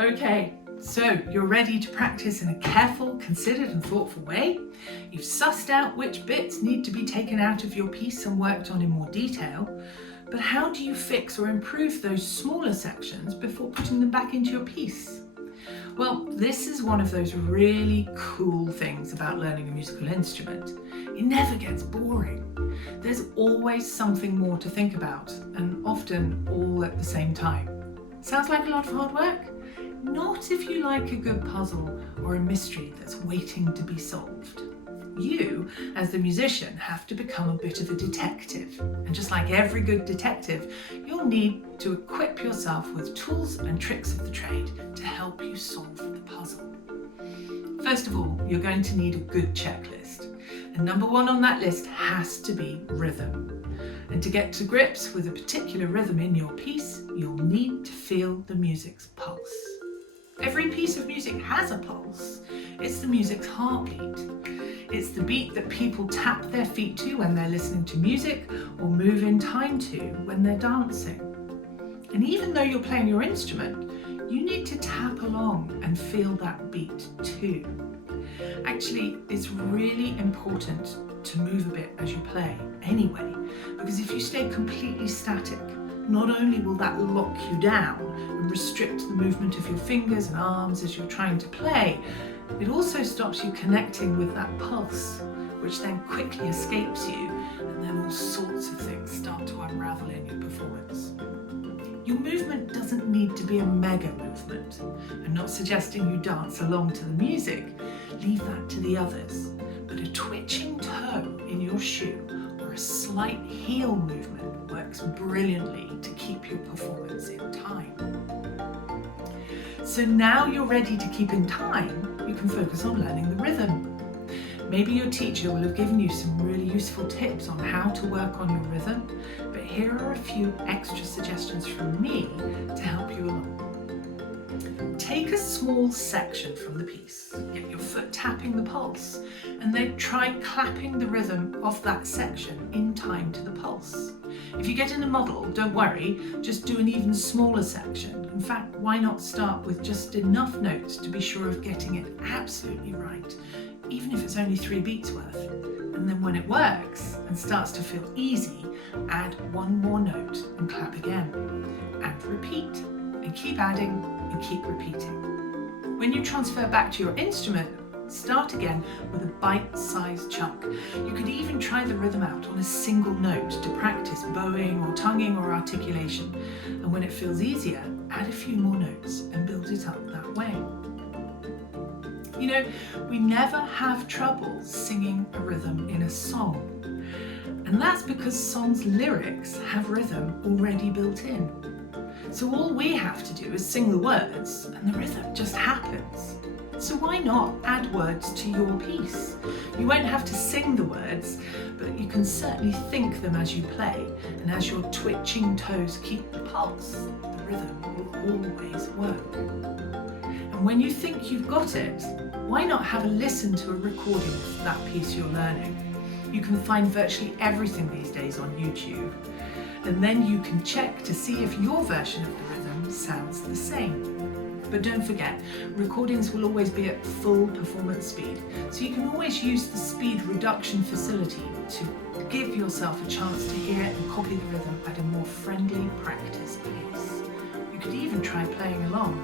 Okay, so you're ready to practice in a careful, considered and thoughtful way. You've sussed out which bits need to be taken out of your piece and worked on in more detail. But how do you fix or improve those smaller sections before putting them back into your piece? Well, this is one of those really cool things about learning a musical instrument. It never gets boring. There's always something more to think about, and often all at the same time. Sounds like a lot of hard work? Not if you like a good puzzle or a mystery that's waiting to be solved. You, as the musician, have to become a bit of a detective. And just like every good detective, you'll need to equip yourself with tools and tricks of the trade to help you solve the puzzle. First of all, you're going to need a good checklist. And number one on that list has to be rhythm. And to get to grips with a particular rhythm in your piece, you'll need to feel the music's pulse. Every piece of music has a pulse. It's the music's heartbeat. It's the beat that people tap their feet to when they're listening to music or move in time to when they're dancing. And even though you're playing your instrument, you need to tap along and feel that beat too. Actually, it's really important to move a bit as you play anyway, because if you stay completely static, not only will that lock you down and restrict the movement of your fingers and arms as you're trying to play, it also stops you connecting with that pulse, which then quickly escapes you, and then all sorts of things start to unravel in your performance. Your movement doesn't need to be a mega movement. I'm not suggesting you dance along to the music, leave that to the others, but a twitching toe in your shoe or a slight heel movement works brilliantly to keep your performance in time. So now you're ready to keep in time, you can focus on learning the rhythm. Maybe your teacher will have given you some really useful tips on how to work on your rhythm, but here are a few extra suggestions from me to help you along. Take a small section from the piece, get your foot tapping the pulse, and then try clapping the rhythm of that section in time to the pulse. If you get in a muddle, don't worry, just do an even smaller section. In fact, why not start with just enough notes to be sure of getting it absolutely right, even if it's only 3 beats worth. And then when it works and starts to feel easy, add one more note and clap again. And repeat, and keep adding and keep repeating. When you transfer back to your instrument, start again with a bite-sized chunk. You could even try the rhythm out on a single note to practice bowing or tonguing or articulation. And when it feels easier, add a few more notes and build it up that way. You know, we never have trouble singing a rhythm in a song. And that's because songs' lyrics have rhythm already built in. So all we have to do is sing the words and the rhythm just happens. So why not add words to your piece? You won't have to sing the words, but you can certainly think them as you play, and as your twitching toes keep the pulse, the rhythm will always work. And when you think you've got it, why not have a listen to a recording of that piece you're learning? You can find virtually everything these days on YouTube, and then you can check to see if your version of the rhythm sounds the same. But don't forget, recordings will always be at full performance speed, so you can always use the speed reduction facility to give yourself a chance to hear and copy the rhythm at a more friendly practice pace. You could even try playing along.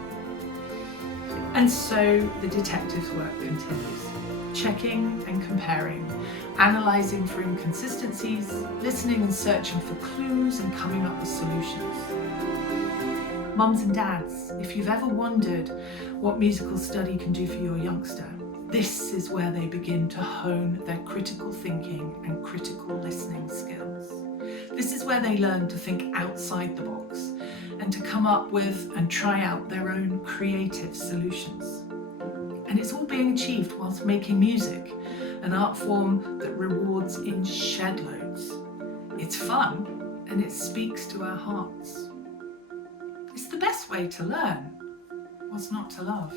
And so the detective's work continues, checking and comparing, analysing for inconsistencies, listening and searching for clues and coming up with solutions. Mums and dads, if you've ever wondered what musical study can do for your youngster, this is where they begin to hone their critical thinking and critical listening skills. This is where they learn to think outside the box and to come up with and try out their own creative solutions. And it's all being achieved whilst making music, an art form that rewards in shed loads. It's fun and it speaks to our hearts. It's the best way to learn. What's not to love?